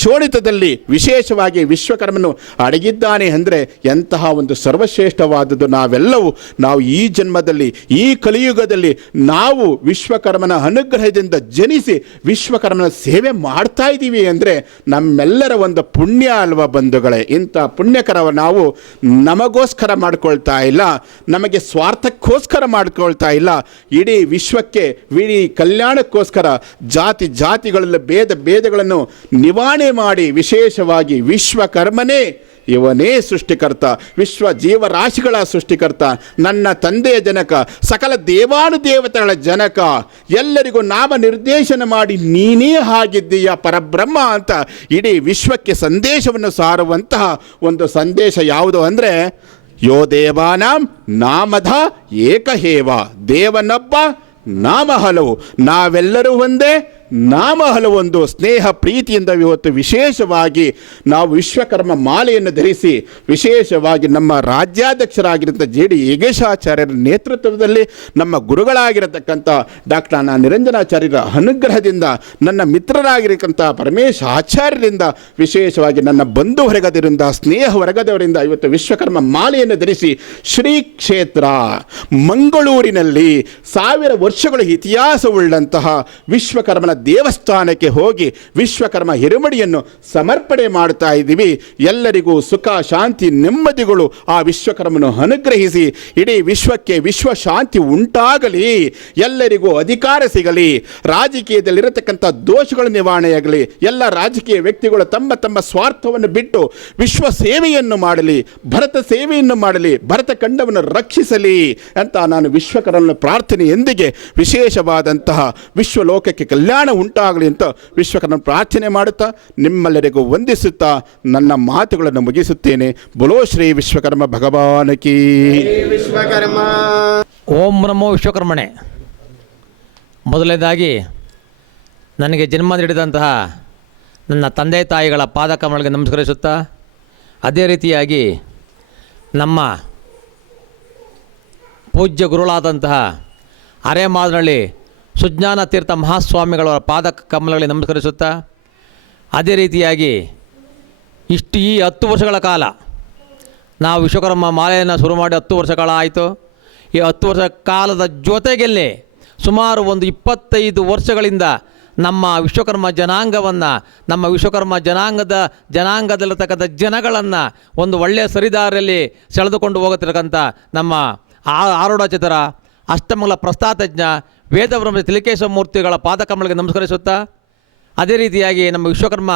ಶೋಣಿತದಲ್ಲಿ ವಿಶೇಷವಾಗಿ ವಿಶ್ವಕರ್ಮನು ಅಡಗಿದ್ದಾನೆ ಅಂದರೆ ಎಂತಹ ಒಂದು ಸರ್ವಶ್ರೇಷ್ಠವಾದದ್ದು. ನಾವು ಈ ಜನ್ಮದಲ್ಲಿ, ಈ ಕಲಿಯುಗದಲ್ಲಿ ನಾವು ವಿಶ್ವಕರ್ಮನ ಅನುಗ್ರಹದಿಂದ ಜನಿಸಿ ವಿಶ್ವಕರ್ಮನ ಸೇವೆ ಮಾಡ್ತಾ ಇದ್ದೀವಿ ಅಂದರೆ ನಮ್ಮೆಲ್ಲರ ಒಂದು ಪುಣ್ಯ ಅಲ್ವಾ ಬಂಧುಗಳೇ. ಇಂಥ ಪುಣ್ಯಕರ ನಾವು ನಮಗೋಸ್ಕರ ಮಾಡ್ಕೊಳ್ತಾ ಇಲ್ಲ, ನಮಗೆ ಸ್ವಾರ್ಥಕ್ಕೋಸ್ಕರ ಮಾಡ್ಕೊಳ್ತಾ ಇಲ್ಲ, ಇಡೀ ವಿಶ್ವಕ್ಕೆ ಇಡೀ ಕಲ್ಯಾಣಕ್ಕೋಸ್ಕರ ಜಾತಿಗಳಲ್ಲಿ ಭೇದಗಳನ್ನು ನಿವಾರಣೆ ಮಾಡಿ ವಿಶೇಷವಾಗಿ ವಿಶ್ವಕರ್ಮನೇ ಇವನೇ ಸೃಷ್ಟಿಕರ್ತ, ವಿಶ್ವ ಜೀವರಾಶಿಗಳ ಸೃಷ್ಟಿಕರ್ತ, ನನ್ನ ತಂದೆಯ ಜನಕ, ಸಕಲ ದೇವಾನುದೇವತೆಗಳ ಜನಕ, ಎಲ್ಲರಿಗೂ ನಾಮ ನಿರ್ದೇಶನ ಮಾಡಿ ನೀನೇ ಆಗಿದ್ದೀಯ ಪರಬ್ರಹ್ಮ ಅಂತ ಇಡೀ ವಿಶ್ವಕ್ಕೆ ಸಂದೇಶವನ್ನು ಸಾರುವಂತಹ ಒಂದು ಸಂದೇಶ ಯಾವುದು ಅಂದರೆ ಯೋ ದೇವಾನಾಂ ನಾಮಧ ಏಕಹೇವ, ದೇವನೊಬ್ಬ ನಾಮ ಹಲವು, ನಾವೆಲ್ಲರೂ ಒಂದೇ ನಾಮ ಹಲವೊಂದು. ಸ್ನೇಹ ಪ್ರೀತಿಯಿಂದ ಇವತ್ತು ವಿಶೇಷವಾಗಿ ನಾವು ವಿಶ್ವಕರ್ಮ ಮಾಲೆಯನ್ನು ಧರಿಸಿ ವಿಶೇಷವಾಗಿ ನಮ್ಮ ರಾಜ್ಯಾಧ್ಯಕ್ಷರಾಗಿರುವಂಥ JD ಯೋಗೇಶಾಚಾರ್ಯರ ನೇತೃತ್ವದಲ್ಲಿ ನಮ್ಮ ಗುರುಗಳಾಗಿರತಕ್ಕಂಥ ಡಾಕ್ಟರ್ ನಿರಂಜನಾಚಾರ್ಯರ ಅನುಗ್ರಹದಿಂದ, ನನ್ನ ಮಿತ್ರರಾಗಿರತಕ್ಕಂಥ ಪರಮೇಶ್ ಆಚಾರ್ಯರಿಂದ, ವಿಶೇಷವಾಗಿ ನನ್ನ ಬಂಧು ವರ್ಗದವರಿಂದ, ಸ್ನೇಹ ವರ್ಗದವರಿಂದ ಇವತ್ತು ವಿಶ್ವಕರ್ಮ ಮಾಲೆಯನ್ನು ಧರಿಸಿ ಶ್ರೀ ಕ್ಷೇತ್ರ ಮಂಗಳೂರಿನಲ್ಲಿ 1000 ವರ್ಷಗಳ ಇತಿಹಾಸವುಳ್ಳಂತಹ ವಿಶ್ವಕರ್ಮನ ದೇವಸ್ಥಾನಕ್ಕೆ ಹೋಗಿ ವಿಶ್ವಕರ್ಮ ಹಿರುಮಡಿಯನ್ನು ಸಮರ್ಪಣೆ ಮಾಡ್ತಾ ಇದ್ದೀವಿ. ಎಲ್ಲರಿಗೂ ಸುಖ ಶಾಂತಿ ನೆಮ್ಮದಿಗಳು ಆ ವಿಶ್ವಕರ್ಮನು ಅನುಗ್ರಹಿಸಿ ಇಡೀ ವಿಶ್ವಕ್ಕೆ ವಿಶ್ವ ಶಾಂತಿ ಉಂಟಾಗಲಿ, ಎಲ್ಲರಿಗೂ ಅಧಿಕಾರ ಸಿಗಲಿ, ರಾಜಕೀಯದಲ್ಲಿರತಕ್ಕಂಥ ದೋಷಗಳ ನಿವಾರಣೆಯಾಗಲಿ, ಎಲ್ಲ ರಾಜಕೀಯ ವ್ಯಕ್ತಿಗಳು ತಮ್ಮ ಸ್ವಾರ್ಥವನ್ನು ಬಿಟ್ಟು ವಿಶ್ವ ಸೇವೆಯನ್ನು ಮಾಡಲಿ, ಭರತ ಸೇವೆಯನ್ನು ಮಾಡಲಿ, ಭರತ ಖಂಡವನ್ನು ರಕ್ಷಿಸಲಿ ಅಂತ ನಾನು ವಿಶ್ವಕರ್ಮನ ಪ್ರಾರ್ಥನೆಯೊಂದಿಗೆ ವಿಶೇಷವಾದಂತಹ ವಿಶ್ವಲೋಕಕ್ಕೆ ಕಲ್ಯಾಣ ಉಂಟಾಗಲಿ ಅಂತ ವಿಶ್ವಕರ್ಮ ಪ್ರಾರ್ಥನೆ ಮಾಡುತ್ತಾ ನಿಮ್ಮೆಲ್ಲರಿಗೂ ವಂದಿಸುತ್ತಾ ನನ್ನ ಮಾತುಗಳನ್ನು ಮುಗಿಸುತ್ತೇನೆ. ಬೋಲೋ ಶ್ರೀ ವಿಶ್ವಕರ್ಮ ಭಗವಾನ್ ಕೀ ವಿಶ್ವಕರ್ಮ. ಓಂ ನಮೋ ವಿಶ್ವಕರ್ಮಣೆ. ಮೊದಲನೇದಾಗಿ ನನಗೆ ಜನ್ಮ ನೀಡಿದಂತಹ ನನ್ನ ತಂದೆ ತಾಯಿಗಳ ಪಾದಕಮಲಗಳಿಗೆ ನಮಸ್ಕರಿಸುತ್ತಾ, ಅದೇ ರೀತಿಯಾಗಿ ನಮ್ಮ ಪೂಜ್ಯ ಗುರುಳಾದಂತಹ ಅರೆಮಾದನಹಳ್ಳಿ ಸುಜ್ಞಾನ ತೀರ್ಥ ಮಹಾಸ್ವಾಮಿಗಳ ಪಾದ ಕಮಲಗಳಿಗೆ ನಮಸ್ಕರಿಸುತ್ತಾ, ಅದೇ ರೀತಿಯಾಗಿ ಈ 10 ವರ್ಷಗಳ ಕಾಲ ನಾವು ವಿಶ್ವಕರ್ಮ ಮಾಲೆಯನ್ನು ಶುರು ಮಾಡಿ 10 ವರ್ಷ ಕಾಲ ಆಯಿತು. ಈ 10 ವರ್ಷ ಕಾಲದ ಜೊತೆಗಲ್ಲೇ ಸುಮಾರು ಒಂದು 25 ವರ್ಷಗಳಿಂದ ನಮ್ಮ ವಿಶ್ವಕರ್ಮ ಜನಾಂಗವನ್ನು, ನಮ್ಮ ವಿಶ್ವಕರ್ಮ ಜನಾಂಗದಲ್ಲಿರ್ತಕ್ಕಂಥ ಜನಗಳನ್ನು ಒಂದು ಒಳ್ಳೆಯ ಸರಿದಾರಿಯಲ್ಲಿ ಸೆಳೆದುಕೊಂಡು ಹೋಗುತ್ತಿರತಕ್ಕಂಥ ನಮ್ಮ ಆರೂಢಚತರ ಅಷ್ಟಮಂಗಲ ಪ್ರಸ್ಥಾತಜ್ಞ ವೇದಬ್ರಹ್ಮ ತಿಲಕೇಶ್ವರ ಮೂರ್ತಿಗಳ ಪಾದಕಮಲಗಳಿಗೆ ನಮಸ್ಕರಿಸುತ್ತಾ, ಅದೇ ರೀತಿಯಾಗಿ ನಮ್ಮ ವಿಶ್ವಕರ್ಮ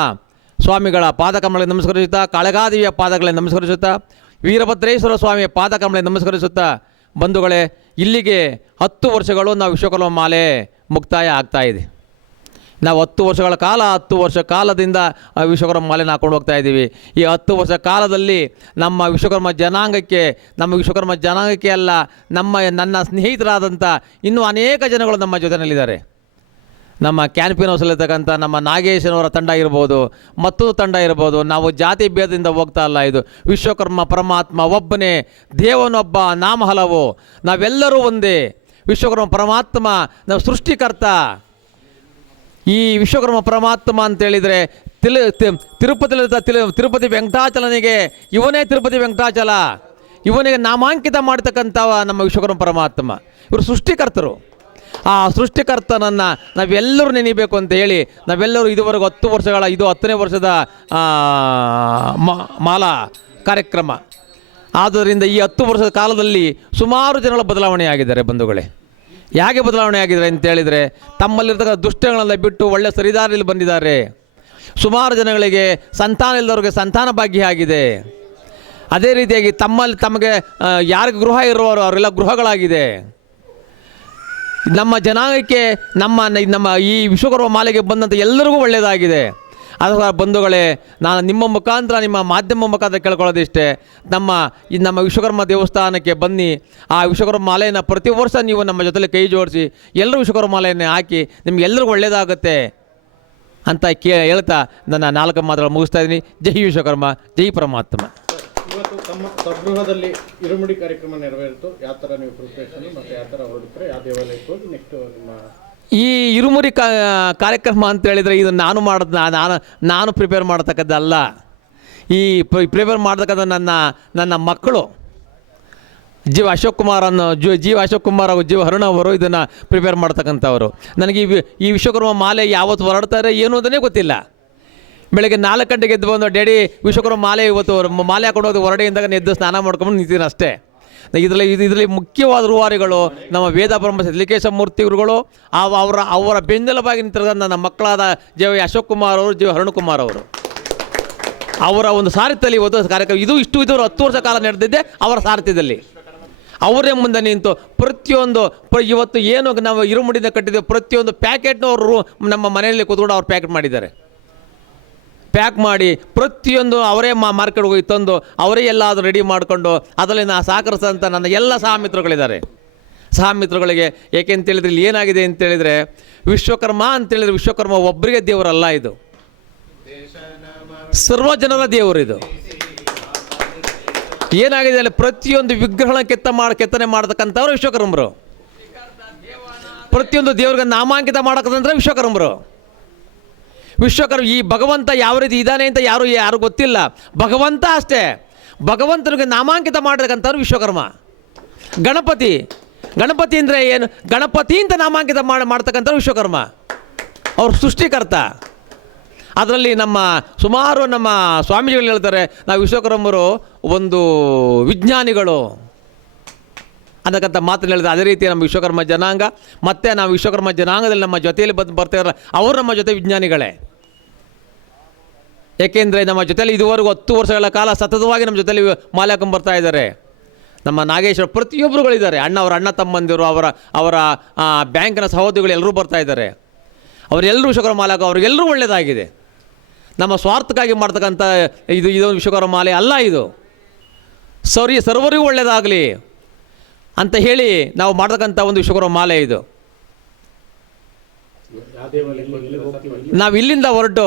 ಸ್ವಾಮಿಗಳ ಪಾದಕಮಲಗಳಿಗೆ ನಮಸ್ಕರಿಸುತ್ತಾ, ಕಾಳಗಾದೇವಿಯ ಪಾದಗಳಿಗೆ ನಮಸ್ಕರಿಸುತ್ತಾ, ವೀರಭದ್ರೇಶ್ವರ ಸ್ವಾಮಿಯ ಪಾದಕಮಲಗಳಿಗೆ ನಮಸ್ಕರಿಸುತ್ತಾ, ಬಂಧುಗಳೇ ಇಲ್ಲಿಗೆ 10 ವರ್ಷಗಳು ನಾವು ವಿಶ್ವಕರ್ಮ ಮಾಲೆ ಮುಕ್ತಾಯ ಆಗ್ತಾಯಿದೆ. ನಾವು 10 ವರ್ಷಗಳ ಕಾಲ 10 ವರ್ಷ ಕಾಲದಿಂದ ವಿಶ್ವಕರ್ಮ ಮಾಲೆನ ಹಾಕೊಂಡು ಹೋಗ್ತಾ ಇದ್ದೀವಿ. ಈ 10 ವರ್ಷ ಕಾಲದಲ್ಲಿ ನಮ್ಮ ವಿಶ್ವಕರ್ಮ ಜನಾಂಗಕ್ಕೆ ಅಲ್ಲ, ನನ್ನ ಸ್ನೇಹಿತರಾದಂಥ ಇನ್ನೂ ಅನೇಕ ಜನಗಳು ನಮ್ಮ ಜೊತೆಯಲ್ಲಿದ್ದಾರೆ. ನಮ್ಮ ಕ್ಯಾನ್ಪಿನ್ ಹೌಸಲ್ಲಿರ್ತಕ್ಕಂಥ ನಮ್ಮ ನಾಗೇಶನವರ ತಂಡ ಇರ್ಬೋದು, ಮತ್ತೊಂದು ತಂಡ ಇರ್ಬೋದು. ನಾವು ಜಾತಿ ಭೇದದಿಂದ ಹೋಗ್ತಾ ಇಲ್ಲ. ಇದು ವಿಶ್ವಕರ್ಮ ಪರಮಾತ್ಮ ಒಬ್ಬನೇ, ದೇವನೊಬ್ಬ ನಾಮ ಹಲವು, ನಾವೆಲ್ಲರೂ ಒಂದೇ. ವಿಶ್ವಕರ್ಮ ಪರಮಾತ್ಮ ನಾವು ಸೃಷ್ಟಿಕರ್ತ. ಈ ವಿಶ್ವಕರ್ಮ ಪರಮಾತ್ಮ ಅಂತೇಳಿದರೆ ತಿರುಪತಿ ವೆಂಕಟಾಚಲನಿಗೆ ಇವನೇ ತಿರುಪತಿ ವೆಂಕಟಾಚಲ, ಇವನಿಗೆ ನಾಮಾಂಕಿತ ಮಾಡ್ತಕ್ಕಂಥವ ನಮ್ಮ ವಿಶ್ವಕರ್ಮ ಪರಮಾತ್ಮ. ಇವರು ಸೃಷ್ಟಿಕರ್ತರು. ಆ ಸೃಷ್ಟಿಕರ್ತನನ್ನು ನಾವೆಲ್ಲರೂ ನೆನೀಬೇಕು ಅಂತ ಹೇಳಿ ನಾವೆಲ್ಲರೂ ಇದುವರೆಗೂ 10 ವರ್ಷಗಳ, ಇದು 10ನೇ ವರ್ಷದ ಮಾಲಾ ಕಾರ್ಯಕ್ರಮ. ಆದ್ದರಿಂದ ಈ 10 ವರ್ಷದ ಕಾಲದಲ್ಲಿ ಸುಮಾರು ಜನಗಳ ಬದಲಾವಣೆ ಆಗಿದ್ದಾರೆ ಬಂಧುಗಳೇ. ಹೇಗೆ ಬದಲಾವಣೆ ಆಗಿದ್ದಾರೆ ಅಂತೇಳಿದರೆ ತಮ್ಮಲ್ಲಿರ್ತಕ್ಕಂಥ ದುಷ್ಟಗಳನ್ನೆಲ್ಲ ಬಿಟ್ಟು ಒಳ್ಳೆಯ ಸರಿದಾರಿಯಲ್ಲಿ ಬಂದಿದ್ದಾರೆ. ಸುಮಾರು ಜನಗಳಿಗೆ ಸಂತಾನ ಇಲ್ಲದವ್ರಿಗೆ ಸಂತಾನ ಭಾಗ್ಯ ಆಗಿದೆ. ಅದೇ ರೀತಿಯಾಗಿ ತಮಗೆ ಯಾರಿಗೆ ಗೃಹ ಇರುವವರು ಅವರೆಲ್ಲ ಗೃಹಗಳಾಗಿದೆ. ನಮ್ಮ ಜನಾಂಗಕ್ಕೆ ನಮ್ಮ ಈ ವಿಶ್ವಕರ್ಮ ಮಾಲೆಗೆ ಬಂದಂಥ ಎಲ್ಲರಿಗೂ ಒಳ್ಳೆಯದಾಗಿದೆ. ಅದರ ಬಂಧುಗಳೇ, ನಾನು ನಿಮ್ಮ ಮುಖಾಂತರ, ನಿಮ್ಮ ಮಾಧ್ಯಮ ಮುಖಾಂತರ ಕೇಳ್ಕೊಳ್ಳೋದಿಷ್ಟೇ, ನಮ್ಮ ವಿಶ್ವಕರ್ಮ ದೇವಸ್ಥಾನಕ್ಕೆ ಬನ್ನಿ. ಆ ವಿಶ್ವಕರ್ಮ ಮಾಲೆಯನ್ನು ಪ್ರತಿ ವರ್ಷ ನೀವು ನಮ್ಮ ಜೊತೆಲಿ ಕೈ ಜೋಡಿಸಿ ಎಲ್ಲರೂ ವಿಶ್ವಕರ್ಮ ಮಾಲೆಯನ್ನೇ ಹಾಕಿ ನಿಮ್ಗೆಲ್ಲರಿಗೂ ಒಳ್ಳೆಯದಾಗುತ್ತೆ ಅಂತ ಹೇಳ್ತಾ ನನ್ನ 4 ಮಾತುಗಳು ಮುಗಿಸ್ತಾ ಇದ್ದೀನಿ. ಜೈ ವಿಶ್ವಕರ್ಮ, ಜೈ ಪರಮಾತ್ಮ. ಇವತ್ತು ತಮ್ಮ ಸ್ವಗೃಹದಲ್ಲಿ ಇರುಮುಡಿ ಕಾರ್ಯಕ್ರಮ ನೆರವೇರಿತು. ಯಾವ ಥರ ನೀವು ಪ್ರಿಪ್ರೇಷನ್ ಮತ್ತು ಯಾವ ಥರ ಹೊರಡ್ತಾರೆ, ಯಾವ ದೇವಾಲಯಕ್ಕೆ ಹೋಗಿ ನೆಕ್ಸ್ಟ್ ನಿಮ್ಮ ಈ ಇರುಮುರಿ ಕಾರ್ಯಕ್ರಮ ಅಂತ ಹೇಳಿದರೆ ಇದು ನಾನು ಪ್ರಿಪೇರ್ ಮಾಡ್ತಕ್ಕದ್ದಲ್ಲ. ಈ ಪ್ರಿಪೇರ್ ಮಾಡ್ತಕ್ಕಂಥ ನನ್ನ ಮಕ್ಕಳು ಜೀವ ಅಶೋಕ್ ಕುಮಾರ್ ಹಾಗೂ ಜೀವ ಹರುಣ ಅವರು ಇದನ್ನು ಪ್ರಿಪೇರ್ ಮಾಡ್ತಕ್ಕಂಥವ್ರು. ನನಗೆ ಈ ವಿಶ್ವಕರ್ಮ ಮಾಲೆ ಯಾವತ್ತು ಹೊರಡ್ತಾರೆ ಏನು ಅಂತಲೇ ಗೊತ್ತಿಲ್ಲ. ಬೆಳಗ್ಗೆ 4 ಗಂಟೆಗೆ ಎದ್ದು ಬಂದು ಡ್ಯಾಡಿ ವಿಶ್ವಕರ್ಮ ಮಾಲೆ ಇವತ್ತು ಮಾಲೆ ಹಾಕೊಂಡು ಹೋಗಿ ಹೊರಡೆಯಿಂದಾಗ ಎದ್ದು ಸ್ನಾನ ಮಾಡ್ಕೊಂಡು ನಿಂತೀನಿ ಅಷ್ಟೇ. ಇದರಲ್ಲಿ ಮುಖ್ಯವಾದ ರೂವಾರಿಗಳು ನಮ್ಮ ವೇದ ಬ್ರಹ್ಮ ಸಿದ್ಲಿಕೇಶ ಮೂರ್ತಿಗಳು, ಅವರ ಬೆನ್ನೆಲುಬಾಗಿ ನಿಂತಿರೋ ನನ್ನ ಮಕ್ಕಳಾದ ಜೀವ ಅಶೋಕ್ ಕುಮಾರ್ ಅವರು, ಜೀವ ಹರುಣ್ ಕುಮಾರ್ ಅವರು, ಅವರ ಒಂದು ಸಾರಥ್ಯದಲ್ಲಿ ಇವತ್ತು ಕಾರ್ಯಕ್ರಮ ಇದು 10 ವರ್ಷ ಕಾಲ ನಡೆದಿದ್ದೆ ಅವರ ಸಾರಥ್ಯದಲ್ಲಿ. ಅವರೇ ಮುಂದೆ ನಿಂತು ಪ್ರತಿಯೊಂದು ಇವತ್ತು ಏನು ನಾವು ಇರುಮುಡಿಯಿಂದ ಕಟ್ಟಿದ್ದೇವೆ ಪ್ರತಿಯೊಂದು ಪ್ಯಾಕೆಟ್ನೂ ಅವರು ನಮ್ಮ ಮನೆಯಲ್ಲಿ ಕೂತ್ಕೊಂಡು ಅವ್ರು ಪ್ಯಾಕೆಟ್ ಮಾಡಿದ್ದಾರೆ. ಪ್ಯಾಕ್ ಮಾಡಿ ಪ್ರತಿಯೊಂದು ಅವರೇ ಮಾರ್ಕೆಟ್ಗೆ ಹೋಗಿ ತಂದು ಅವರೇ ಎಲ್ಲಾದರೂ ರೆಡಿ ಮಾಡಿಕೊಂಡು ಅದರಲ್ಲಿ ಸಹಕರಿಸೋಂಥ ನನ್ನ ಎಲ್ಲ ಸಹಮಿತ್ರಗಳಿದ್ದಾರೆ. ಸಹಮಿತ್ರಗಳಿಗೆ ಏಕೆಂತೇಳಿದ್ರೆ ಇಲ್ಲಿ ಏನಾಗಿದೆ ಅಂತೇಳಿದರೆ ವಿಶ್ವಕರ್ಮ ಅಂತೇಳಿದರೆ ವಿಶ್ವಕರ್ಮ ಒಬ್ಬರಿಗೆ ದೇವರಲ್ಲ, ಇದು ಸರ್ವ ಜನರ ದೇವರು. ಇದು ಏನಾಗಿದೆ ಅಲ್ಲಿ ಪ್ರತಿಯೊಂದು ವಿಗ್ರಹಗಳನ್ನ ಕೆತ್ತನೆ ಮಾಡ್ತಕ್ಕಂಥವ್ರು ವಿಶ್ವಕರ್ಮರು. ಪ್ರತಿಯೊಂದು ದೇವ್ರಿಗೆ ನಾಮಾಂಕಿತ ಮಾಡಕ್ಕಂದ್ರೆ ವಿಶ್ವಕರ್ಮರು. ಈ ಭಗವಂತ ಯಾವ ರೀತಿ ಇದ್ದಾನೆ ಅಂತ ಯಾರು ಗೊತ್ತಿಲ್ಲ. ಭಗವಂತ ಅಷ್ಟೇ, ಭಗವಂತನಿಗೆ ನಾಮಾಂಕಿತ ಮಾಡತಕ್ಕಂಥವ್ರು ವಿಶ್ವಕರ್ಮ. ಗಣಪತಿ ಅಂದರೆ ಏನು? ಗಣಪತಿ ಅಂತ ನಾಮಾಂಕಿತ ಮಾಡ್ತಕ್ಕಂಥವ್ರು ವಿಶ್ವಕರ್ಮ. ಅವ್ರ ಸೃಷ್ಟಿಕರ್ತ. ಅದರಲ್ಲಿ ಸುಮಾರು ನಮ್ಮ ಸ್ವಾಮೀಜಿಗಳು ಹೇಳ್ತಾರೆ, ನಾವು ವಿಶ್ವಕರ್ಮರು ಒಂದು ವಿಜ್ಞಾನಿಗಳು ಅನ್ನಕ್ಕಂಥ ಮಾತನ್ನು ಹೇಳಿದ್ರೆ. ಅದೇ ರೀತಿ ನಮ್ಮ ವಿಶ್ವಕರ್ಮ ಜನಾಂಗ ಮತ್ತು ನಾವು ವಿಶ್ವಕರ್ಮ ಜನಾಂಗದಲ್ಲಿ ನಮ್ಮ ಜೊತೆಯಲ್ಲಿ ಬರ್ತಾಯಿದ್ದಾರೆ ಅವರು ನಮ್ಮ ಜೊತೆ ವಿಜ್ಞಾನಿಗಳೇ. ಏಕೆಂದರೆ ನಮ್ಮ ಜೊತೆಯಲ್ಲಿ ಇದುವರೆಗೂ 10 ವರ್ಷಗಳ ಕಾಲ ಸತತವಾಗಿ ನಮ್ಮ ಜೊತೆಯಲ್ಲಿ ಮಾಲೆ ಹಾಕೊಂಡು ಬರ್ತಾ ಇದ್ದಾರೆ. ನಮ್ಮ ನಾಗೇಶ್ವರ ಪ್ರತಿಯೊಬ್ಬರುಗಳಿದ್ದಾರೆ, ಅವರ ಅಣ್ಣ ತಮ್ಮಂದಿರು, ಅವರ ಬ್ಯಾಂಕಿನ ಸಹೋದರಿಗಳು ಎಲ್ಲರೂ ಬರ್ತಾ ಇದ್ದಾರೆ. ಅವರೆಲ್ಲರೂ ವಿಶ್ವಕರ್ಮ ಮಾಲೆ ಹಾಕೋ ಅವ್ರಿಗೆಲ್ಲರೂ ಒಳ್ಳೆಯದಾಗಿದೆ. ನಮ್ಮ ಸ್ವಾರ್ಥಕ್ಕಾಗಿ ಮಾಡ್ತಕ್ಕಂಥ ಇದೊಂದು ವಿಶ್ವಕರ್ಮ ಮಾಲೆ ಅಲ್ಲ. ಇದು ಸರ್ವರಿಗೂ ಒಳ್ಳೆಯದಾಗಲಿ ಅಂತ ಹೇಳಿ ನಾವು ಮಾಡ್ತಕ್ಕಂಥ ಒಂದು ವಿಶ್ವಕರ್ಮ ಮಾಲೆ ಇದು. ನಾವು ಇಲ್ಲಿಂದ ಹೊರಟು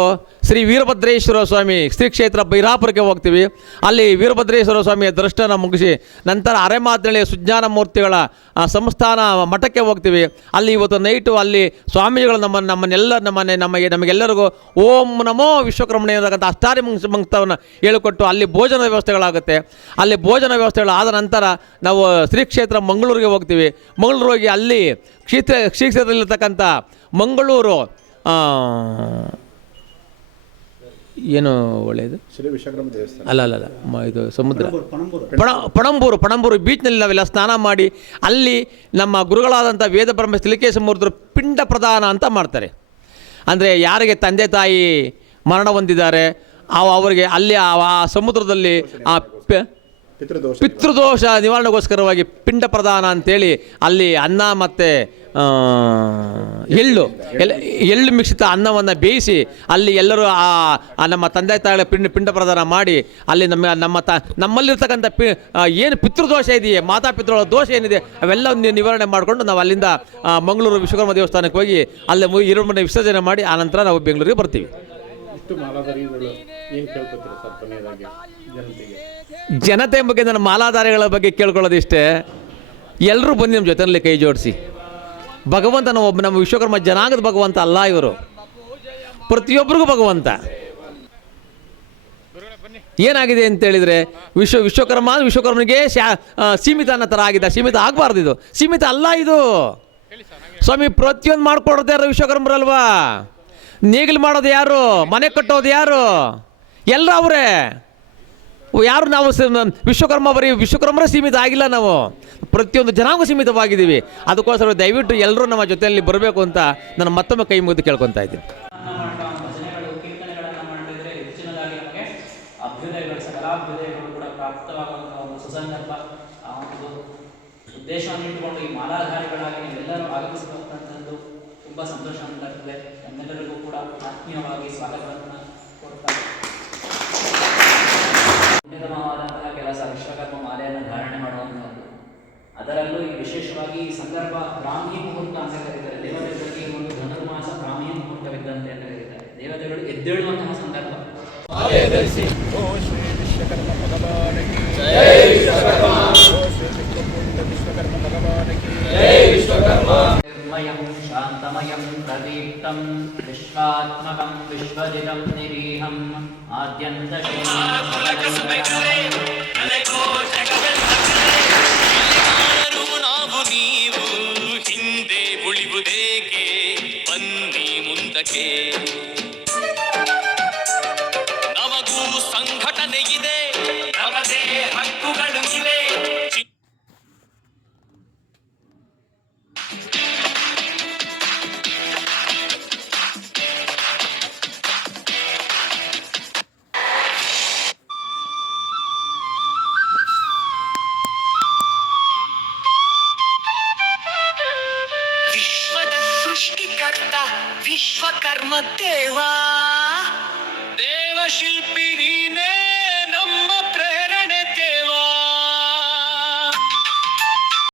ಶ್ರೀ ವೀರಭದ್ರೇಶ್ವರ ಸ್ವಾಮಿ ಶ್ರೀ ಕ್ಷೇತ್ರ ಬೈರಾಪುರಕ್ಕೆ ಹೋಗ್ತೀವಿ. ಅಲ್ಲಿ ವೀರಭದ್ರೇಶ್ವರ ಸ್ವಾಮಿಯ ದರ್ಶನ ಮುಗಿಸಿ ನಂತರ ಅರೆಮಾದಳ್ಳಿ ಸುಜ್ಞಾನ ಮೂರ್ತಿಗಳ ಸಂಸ್ಥಾನ ಮಠಕ್ಕೆ ಹೋಗ್ತೀವಿ. ಅಲ್ಲಿ ಇವತ್ತು ನೈಟು ಅಲ್ಲಿ ಸ್ವಾಮೀಜಿಗಳು ನಮಗೆಲ್ಲರಿಗೂ ಓಂ ನಮೋ ವಿಶ್ವಕರ್ಮಣೆ ಅನ್ನತಕ್ಕಂಥ ಅಷ್ಟಾರಿ ಮಂತ್ರವನ್ನು ಹೇಳಿಕೊಟ್ಟು ಅಲ್ಲಿ ಭೋಜನ ವ್ಯವಸ್ಥೆಗಳಾಗುತ್ತೆ. ಅಲ್ಲಿ ಭೋಜನ ವ್ಯವಸ್ಥೆಗಳಾದ ನಂತರ ನಾವು ಶ್ರೀ ಕ್ಷೇತ್ರ ಮಂಗಳೂರಿಗೆ ಹೋಗ್ತೀವಿ. ಮಂಗಳೂರು ಹೋಗಿ ಅಲ್ಲಿ ಶ್ರೀ ಕ್ಷೇತ್ರದಲ್ಲಿರ್ತಕ್ಕಂಥ ಮಂಗಳೂರು ಏನು ಒಳ್ಳೆಯದು ಶ್ರೀ ವಿಶ್ವಕರ್ಮ ದೇವಸ್ಥಾನ ಅಲ್ಲ ಇದು ಸಮುದ್ರ ಪಣಂಬೂರು ಬೀಚ್ನಲ್ಲಿ ನಾವೆಲ್ಲ ಸ್ನಾನ ಮಾಡಿ ಅಲ್ಲಿ ನಮ್ಮ ಗುರುಗಳಾದಂಥ ವೇದ ಬ್ರಹ್ಮ ಸಿದ್ಲಿಕೇಶ ಮೂರ್ತರು ಪಿಂಡ ಪ್ರದಾನ ಅಂತ ಮಾಡ್ತಾರೆ. ಅಂದರೆ ಯಾರಿಗೆ ತಂದೆ ತಾಯಿ ಮರಣ ಹೊಂದಿದ್ದಾರೆ ಅವರಿಗೆ ಅಲ್ಲಿ ಆ ಸಮುದ್ರದಲ್ಲಿ ಪಿತೃದೋಷ ನಿವಾರಣೆಗೋಸ್ಕರವಾಗಿ ಪಿಂಡ ಪ್ರದಾನ ಅಂತೇಳಿ ಅಲ್ಲಿ ಅನ್ನ ಮತ್ತು ಎಳ್ಳು ಮಿಶ್ರಿತ ಅನ್ನವನ್ನು ಬೇಯಿಸಿ ಅಲ್ಲಿ ಎಲ್ಲರೂ ನಮ್ಮ ತಂದೆ ತಾಯಿಗಳ ಪಿಂಡ ಪ್ರದಾನ ಮಾಡಿ ಅಲ್ಲಿ ನಮ್ಮಲ್ಲಿರ್ತಕ್ಕಂಥ ಏನು ಪಿತೃದೋಷ ಇದೆಯೇ, ಮಾತಾಪಿತೃಗಳ ದೋಷ ಏನಿದೆ ಅವೆಲ್ಲ ನಿವಾರಣೆ ಮಾಡಿಕೊಂಡು ನಾವು ಅಲ್ಲಿಂದ ಮಂಗಳೂರು ವಿಶ್ವಕರ್ಮ ದೇವಸ್ಥಾನಕ್ಕೆ ಹೋಗಿ ಅಲ್ಲಿ ಇರುಮನೆ ವಿಸರ್ಜನೆ ಮಾಡಿ ಆನಂತರ ನಾವು ಬೆಂಗಳೂರಿಗೆ ಬರ್ತೀವಿ. ಜನತೆ ಬಗ್ಗೆ ನನ್ನ ಮಾಲಾಧಾರಿಗಳ ಬಗ್ಗೆ ಕೇಳ್ಕೊಳ್ಳೋದಿಷ್ಟೇ, ಎಲ್ಲರೂ ಬಂದು ನಮ್ಮ ಜೊತೆಯಲ್ಲಿ ಕೈ ಜೋಡಿಸಿ. ಭಗವಂತನ ನಮ್ಮ ವಿಶ್ವಕರ್ಮ ಜನಾಂಗದ ಭಗವಂತ ಅಲ್ಲ, ಇವರು ಪ್ರತಿಯೊಬ್ಬರಿಗೂ ಭಗವಂತ. ಏನಾಗಿದೆ ಅಂತೇಳಿದರೆ ವಿಶ್ವಕರ್ಮನಿಗೆ ಸೀಮಿತ ಅನ್ನೋ ಥರ ಆಗಿದೆ. ಸೀಮಿತ ಆಗಬಾರ್ದು, ಇದು ಸೀಮಿತ ಅಲ್ಲ. ಇದು ಸ್ವಾಮಿ ಪ್ರತಿಯೊಂದು ಮಾಡ್ಕೊಡೋದು ಯಾರು? ವಿಶ್ವಕರ್ಮರಲ್ವಾ? ನೇಗಿಲು ಮಾಡೋದು ಯಾರು? ಮನೆ ಕಟ್ಟೋದು ಯಾರು? ಎಲ್ಲ ಅವರೇ. ಯಾರು ನಾವು ವಿಶ್ವಕರ್ಮರೇ ಸೀಮಿತ ಆಗಿಲ್ಲ, ನಾವು ಪ್ರತಿಯೊಂದು ಜನಾಂಗ ಸೀಮಿತವಾಗಿದ್ದೀವಿ. ಅದಕ್ಕೋಸ್ಕರ ದಯವಿಟ್ಟು ಎಲ್ಲರೂ ನಮ್ಮ ಜೊತೆಯಲ್ಲಿ ಬರಬೇಕು ಅಂತ ನಾನು ಮತ್ತೊಮ್ಮೆ ಕೈ ಮುಗಿದು ಕೇಳ್ಕೊತಾ ಇದ್ದೀನಿ. ಭಜನೆಗಳು ಕೀರ್ತನೆಗಳನ್ನು ಮಾಡಿದ್ರೆ ಹೆಚ್ಚಿನದಾಗಿ ನಮಗೆ ಅಭ್ಯುದಯಗಳು ಸಕಲಾಭ್ಯುದಯಗಳು ಕೂಡ ಪ್ರಾಪ್ತವಾಗುವಂತಹ ಒಂದು ಸುಸಂದರ್ಭ. ಆ ಒಂದು ಉದ್ದೇಶವನ್ನು ಇಟ್ಟುಕೊಂಡು ಈ ಮಾಲಾಧಾರಿಗಳಾಗಿ ನೀವೆಲ್ಲರೂ ಆಗಮಿಸಬೇಕಂತಂದು ತುಂಬ ಸಂತೋಷ ಉಂಟಾಗ್ತದೆ. ನಮ್ಮೆಲ್ಲರಿಗೂ ಕೂಡ ಆತ್ಮೀಯವಾಗಿ ಸ್ವಾಗತವನ್ನು ಉತ್ತಮವಾದಂತಹ ಕೆಲಸ ವಿಶ್ವಕರ್ಮ ಮಾಲೆಯನ್ನು ಧಾರಣೆ ಮಾಡುವಂತಹದ್ದು. ಅದರಲ್ಲೂ ಈ ವಿಶೇಷವಾಗಿ ಈ ಸಂದರ್ಭ ಬ್ರಾಹ್ಮಿ ಮುಹೂರ್ತ ಅಂತ ಕರೀತಾರೆ. ದೇವತೆಗಳಿಗೆ ಒಂದು ಧನುರ್ಮಾಸ ಬ್ರಾಹ್ಮಿ ಮುಹೂರ್ತವಿದ್ದಂತೆ ಅಂತ ಕರೀತಾರೆ. ದೇವತೆಗಳು ಎದ್ದೇಳುವಂತಹ ಸಂದರ್ಭ. ನಿರ್ಮಯಂ ಶಾಂತಮಯಂ ಪ್ರದೀಪ್ತಂ ವಿಶ್ವಾತ್ಮಕಂ ವಿಶ್ವಜಿತಂ ನಿರೀಹಂ ನಾವು ನೀವು ಹಿಂದೆ ಉಳಿವುದೇಕೆ, ಬನ್ನಿ ಮುಂದಕ್ಕೆ. ನಮಗೂ ಸಂಘಟನೆ ಇದೆ, ನಮದೇ ಹಕ್ಕುಗಳು ಇವೆ. ವಿಶ್ವದ ಸೃಷ್ಟಿಕರ್ತ ವಿಶ್ವಕರ್ಮ ದೇವ, ದೇವಶಿಲ್ಪಿ ನೀನೇ,